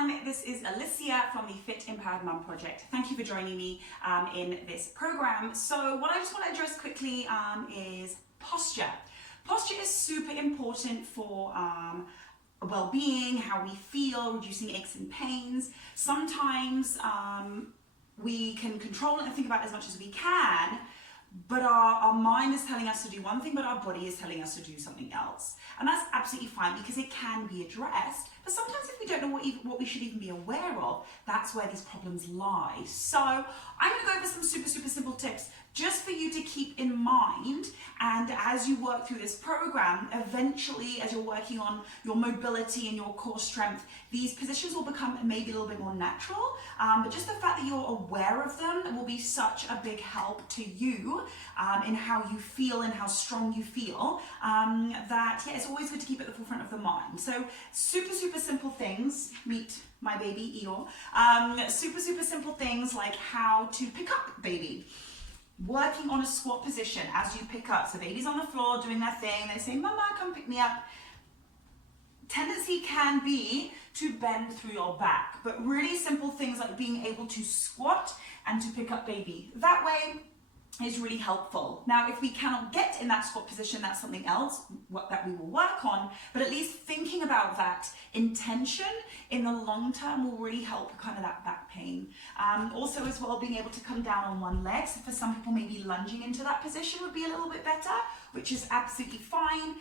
everyone, this is Alicia from the Fit Empowered Mum Project. Thank you for joining me in this program. So what I just want to address quickly is posture. Posture is super important for well-being, how we feel, reducing aches and pains. Sometimes we can control it and think about it as much as we can, but our mind is telling us to do one thing, but our body is telling us to do something else. And that's absolutely fine because it can be addressed. But sometimes if we don't know what we should even be aware of, that's where these problems lie. So I'm going to go over some super simple tips just for you to keep in mind. And as you work through this program, eventually as you're working on your mobility and your core strength, these positions will become maybe a little bit more natural. But just the fact that you're aware of them will be such a big help to you in how you feel and how strong you feel, that yeah, it's always good to keep it at the forefront of the mind. So super simple things, meet my baby Eeyore. Super simple things like how to pick up baby. Working on a squat position as you pick up. So baby's on the floor doing their thing, they say, Mama, come pick me up. Tendency can be to bend through your back, but really simple things like being able to squat and to pick up baby. That way is really helpful. Now, if we cannot get in that squat position, that's something else that we will work on, but at least thinking about that intention in the long term will really help kind of that back pain. Also as well, being able to come down on one leg. So for some people, maybe lunging into that position would be a little bit better, which is absolutely fine.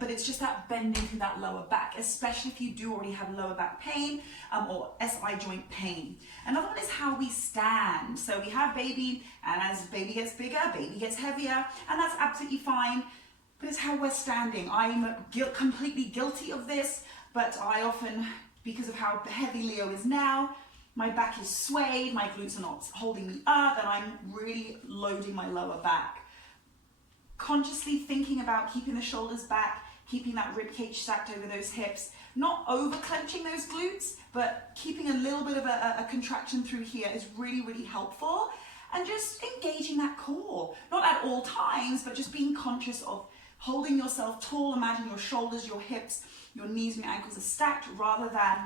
But it's just that bending through that lower back, especially if you do already have lower back pain or SI joint pain. Another one is how we stand. So we have baby, and as baby gets bigger, baby gets heavier, and that's absolutely fine. But it's how we're standing. I'm completely guilty of this, but I often, because of how heavy Leo is now, my back is swayed, my glutes are not holding me up, and I'm really loading my lower back. Consciously thinking about keeping the shoulders back, keeping that rib cage stacked over those hips, not over clenching those glutes, but keeping a little bit of a contraction through here is really helpful. And just engaging that core, not at all times, but just being conscious of holding yourself tall. Imagine your shoulders, your hips, your knees and your ankles are stacked rather than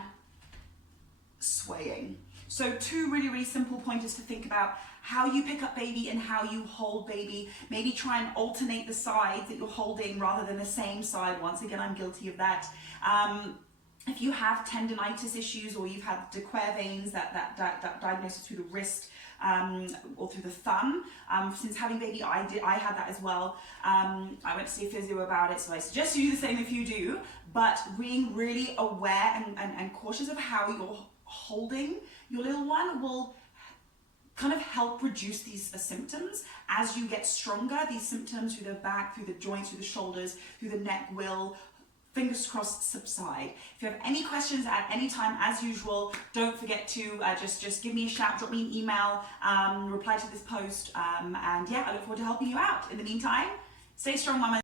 swaying. So two really simple pointers to think about: how you pick up baby and how you hold baby. Maybe try and alternate the sides that you're holding rather than the same side. Once again, I'm guilty of that. If you have tendonitis issues or you've had de Quervain veins, that diagnosis through the wrist or through the thumb, since having baby, I had that as well. I went to see a physio about it, so I suggest you do the same if you do, but being really aware and cautious of how you're holding your little one will kind of help reduce these symptoms. As you get stronger, these symptoms through the back, through the joints, through the shoulders, through the neck will, fingers crossed, subside. If you have any questions at any time, as usual, don't forget to just give me a shout, drop me an email, reply to this post, and yeah, I look forward to helping you out. In the meantime, stay strong, mama.